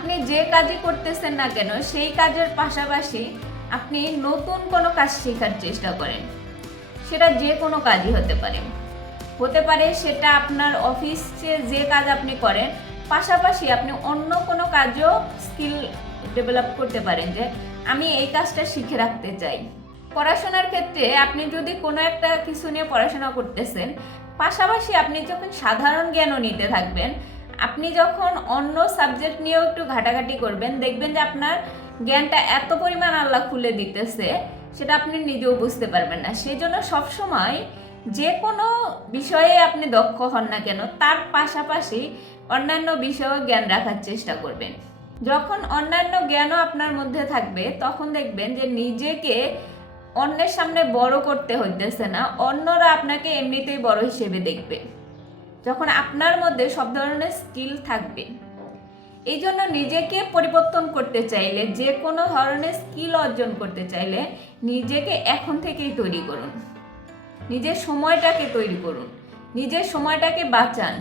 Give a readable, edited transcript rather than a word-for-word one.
আপনি যে কাজই করতেছেন না কেন সেই কাজের পাশাপাশি আপনি নতুন কোনো কাজ শেখার চেষ্টা করেন। সেটা যে কোনো কাজই হতে পারে সেটা আপনার অফিসে যে কাজ আপনি করেন পাশাপাশি আপনি অন্য কোনো কাজও স্কিল ডেভেলপ করতে পারেন, যে আমি এই কাজটা শিখে রাখতে চাই। পড়াশোনার ক্ষেত্রে আপনি যদি কোনো একটা কিছু নিয়ে পড়াশোনা করতেছেন, পাশাপাশি আপনি যখন সাধারণ জ্ঞানও নিতে থাকবেন, আপনি যখন অন্য সাবজেক্ট নিয়েও একটু ঘাটাঘাটি করবেন, দেখবেন যে আপনার জ্ঞানটা এত পরিমাণ আল্লাহ খুলে দিতেছে সেটা আপনি নিজেও বুঝতে পারবেন না। সেই জন্য সবসময় যে কোনো বিষয়ে আপনি দক্ষ হন না কেন তার পাশাপাশি অন্যান্য বিষয়েও জ্ঞান রাখার চেষ্টা করবেন। যখন অন্যান্য জ্ঞানও আপনার মধ্যে থাকবে তখন দেখবেন যে নিজেকে অন্যের সামনে বড় করতে হইতেছে না, অন্যরা আপনাকে এমনিতেই বড় হিসেবে দেখবে যখন আপনার মধ্যে সব ধরনের স্কিল থাকবে। এই জন্য নিজেকে পরিবর্তন করতে চাইলে, যে কোনো ধরনের স্কিল অর্জন করতে চাইলে নিজেকে এখন থেকেই তৈরি করুন, নিজের সময়টাকে তৈরি করুন, নিজের সময়টাকে বাঁচান।